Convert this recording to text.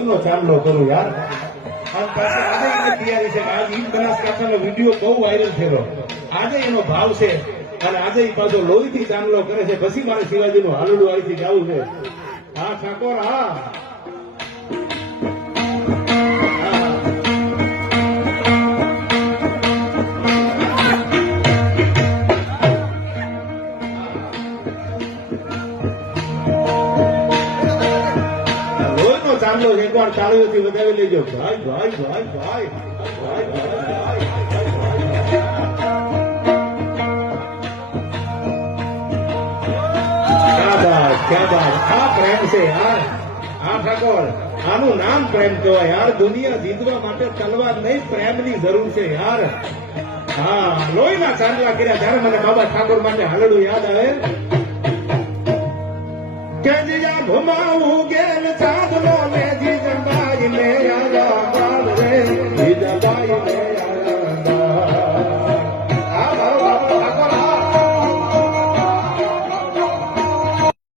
નો ચાંદલો કરું યાર. અને પાછી આજે એને તૈયારી છે કે આજ ઈ બનાસકાંઠાનો વિડીયો બહુ વાયરલ થયો. આજે એનો ભાવ છે અને આજે ઈ પાછો લોહીથી ચાંદલો કરે છે. પછી મારે શિવાજીનું હાલડું અહીંથી જવું છે. હા ઠાકોર હા. ચાંદલો એકવાર ચાળીઓથી વધાવી લેજો. ભાઈ ભાઈ ભાઈ ભાઈ ભાઈ ભાઈ. ક્યાં બાત આ પ્રેમ છે યાર. હા ઠાકોર આનું નામ પ્રેમ કહેવાય યાર. દુનિયા જીતવા માટે તલવાર નહીં, પ્રેમની જરૂર છે યાર. હા લોહીના ચાંદલા કર્યા ત્યારે મને બાબા ઠાકોર માટે હાલડું યાદ આવે કે જીયા ઘુમાવું ગેલ ચાંદલો